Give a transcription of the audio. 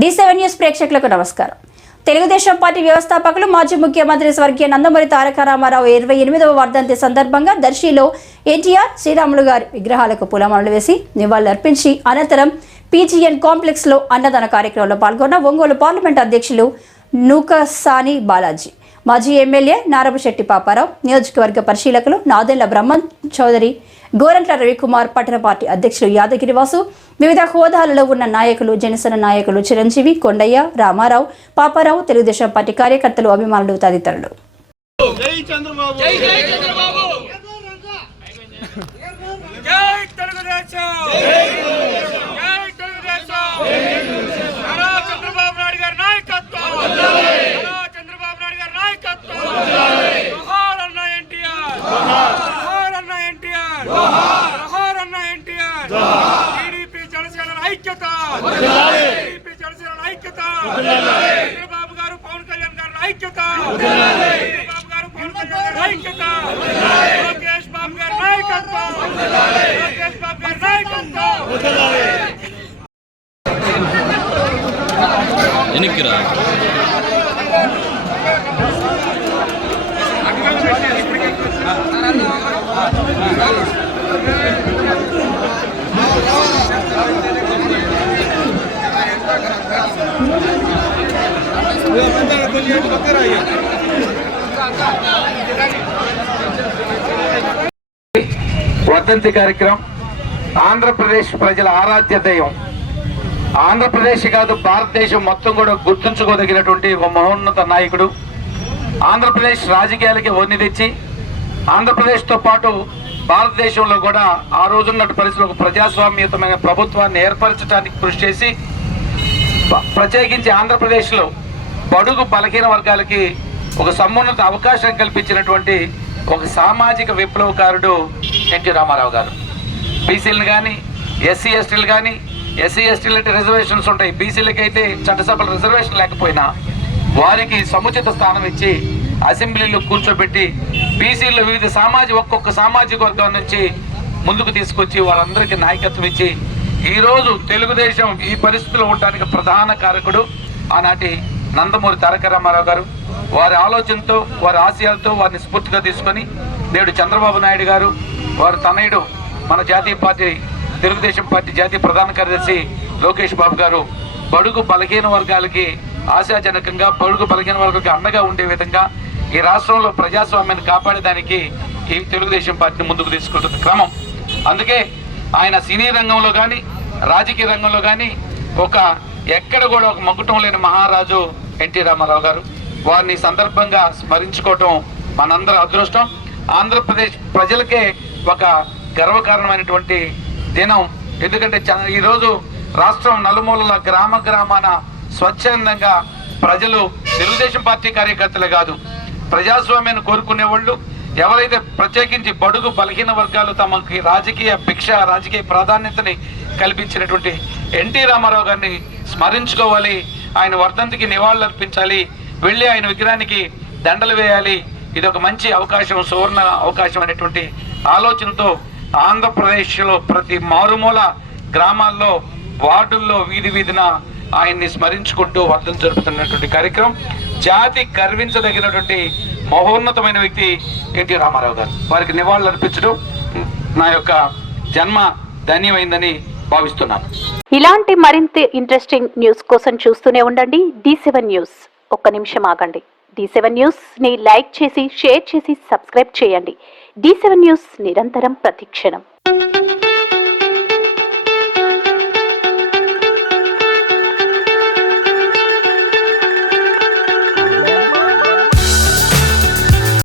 D seven news ప్రేక్షకులకు నమస్కారం. Telugu Desam party వ్యవస్థాపకులు మాజీ ముఖ్యమంత్రి స్వర్గీయ నందమూరి తారక రామారావు ఇరవై ఎనిమిదవ వర్ధంతి సందర్భంగా దర్శిలో ఎన్టీఆర్ శ్రీరాములు గారి విగ్రహాలకు పూలమాలలు వేసి నివాళులర్పించి అనంతరం పీజీఎన్ కాంప్లెక్స్లో అన్నదాన కార్యక్రమంలో పాల్గొన్న ఒంగోలు పార్లమెంట్ అధ్యక్షులు నూకసాని బాలాజీ. మాజీ ఎమ్మెల్యే నారబశెట్టి పాపారావు నియోజకవర్గ పరిశీలకులు నాదెళ్ళ బ్రహ్మం చౌదరి గోరంట్ల రవికుమార్ పట్టణ పార్టీ అధ్యక్షులు యాదగిరి వాసు వివిధ హోదాలలో ఉన్న నాయకులు జనసేన నాయకులు చిరంజీవి కొండయ్య రామారావు పాపారావు తెలుగుదేశం పార్టీ కార్యకర్తలు అభిమానులు తదితరులు. జై చంద్రబాబు! జై జై చంద్రబాబు! జై తెలుగుదేశం జై తెలుగుదేశం నారా చంద్రబాబు నాయుడు గారి నాయకత్వం నారా చంద్రబాబు నాయుడు గారి నాయకత్వం జోహార్ అన్న ఎన్టీఆర్ జోహార్ అన్న ఎన్టీఆర్ జోహార్ అన్న ఎన్టీఆర్ టీడీపీ జనసేన ఐక్యత. టీడీపీ జనసేన ఐక్యత. చంద్రబాబు గారు పవన్ కళ్యాణ్ గారి ఐక్యత. చంద్రబాబు గారు పవన్ కళ్యాణ్ గారి ఐక్యత. లోకేష్ బాబు గారి నాయకత్వం. లోకేష్ బాబు గారి నాయకత్వం. ఎనిక్కిరా వర్ధంతి కార్యక్రమం. ఆంధ్రప్రదేశ్ ప్రజల ఆరాధ్య దైవం. ఆంధ్రప్రదేశ్ కాదు భారతదేశం మొత్తం కూడా గుర్తుంచుకోదగినటువంటి ఒక మహోన్నత నాయకుడు. ఆంధ్రప్రదేశ్ రాజకీయాలకి వన్ని తెచ్చి ఆంధ్రప్రదేశ్తో పాటు భారతదేశంలో కూడా ఆ రోజున్నటి పరిస్థితులు ఒక ప్రజాస్వామ్యతమైన ప్రభుత్వాన్ని ఏర్పరచడానికి కృషి చేసి ప్రత్యేకించి ఆంధ్రప్రదేశ్లో బడుగు బలహీన వర్గాలకి ఒక సమున్నత అవకాశం కల్పించినటువంటి ఒక సామాజిక విప్లవకారుడు ఎన్టీ రామారావు గారు. బీసీలను కానీ ఎస్సీ ఎస్టీలు కానీ ఎస్సీ ఎస్టీలు అంటే రిజర్వేషన్స్ ఉంటాయి. బీసీలకైతే చట్టసభల రిజర్వేషన్ లేకపోయినా వారికి సముచిత స్థానం ఇచ్చి అసెంబ్లీలో కూర్చోబెట్టి బీసీలో వివిధ సామాజిక ఒక్కొక్క సామాజిక వర్గం నుంచి ముందుకు తీసుకొచ్చి వారందరికీ నాయకత్వం ఇచ్చి ఈరోజు తెలుగుదేశం ఈ పరిస్థితిలో ఉండడానికి ప్రధాన కారకుడు ఆనాటి నందమూరి తారక రామారావు గారు. వారి ఆలోచనతో వారి ఆశయాలతో వారిని స్ఫూర్తిగా తీసుకొని నేడు చంద్రబాబు నాయుడు గారు వారి తనయుడు మన జాతీయ పార్టీ తెలుగుదేశం పార్టీ జాతీయ ప్రధాన కార్యదర్శి లోకేష్ బాబు గారు బడుగు బలహీన వర్గాలకి ఆశాజనకంగా బడుగు బలహీన వర్గాలకి అండగా ఉండే విధంగా ఈ రాష్ట్రంలో ప్రజాస్వామ్యాన్ని కాపాడేదానికి ఈ తెలుగుదేశం పార్టీని ముందుకు తీసుకుంటున్న క్రమం. అందుకే ఆయన సినీ రంగంలో కానీ రాజకీయ రంగంలో కానీ ఒక ఎక్కడ కూడా ఒక మగ్గుటం లేని మహారాజు ఎన్టీ రామారావు గారు. వారిని సందర్భంగా స్మరించుకోవటం మనందరి అదృష్టం. ఆంధ్రప్రదేశ్ ప్రజలకే ఒక గర్వకారణమైనటువంటి దినం. ఎందుకంటే చ- ఈరోజు రాష్ట్రం నలుమూలల గ్రామ గ్రామాన స్వచ్ఛందంగా ప్రజలు తెలుగుదేశం పార్టీ కార్యకర్తలే కాదు ప్రజాస్వామ్యాన్ని కోరుకునే వాళ్ళు ఎవరైతే ప్రత్యేకించి బడుగు బలహీన వర్గాలు తమకి రాజకీయ భిక్ష రాజకీయ ప్రాధాన్యతని కల్పించినటువంటి ఎన్టీ రామారావు గారిని స్మరించుకోవాలి ఆయన వర్ధంతికి నివాళులర్పించాలి వెళ్ళి ఆయన విగ్రహానికి దండలు వేయాలి ఇది ఒక మంచి అవకాశం సువర్ణ అవకాశం అనేటువంటి ఆలోచనతో ఆంధ్రప్రదేశ్లో ప్రతి మారుమూల గ్రామాల్లో వార్డుల్లో వీధి వీధిన ఆయన్ని స్మరించుకుంటూ వర్ధం జరుపుతున్నటువంటి కార్యక్రమం. జాతి గర్వించదగినటువంటి మహోన్నతమైన వ్యక్తి ఎన్టీ రామారావు గారు. వారికి నివాళులు అర్పించడం నా యొక్క జన్మ ధన్యమైందని భావిస్తున్నాను. ఇలాంటి మరింత ఇంట్రెస్టింగ్ న్యూస్ కోసం చూస్తూనే ఉండండి. డి సెవెన్ న్యూస్ ఒక్క నిమిషం ఆగండి. డి సెవెన్ న్యూస్ని లైక్ చేసి షేర్ చేసి సబ్స్క్రైబ్ చేయండి. డి సెవెన్ న్యూస్ నిరంతరం ప్రతిక్షణం.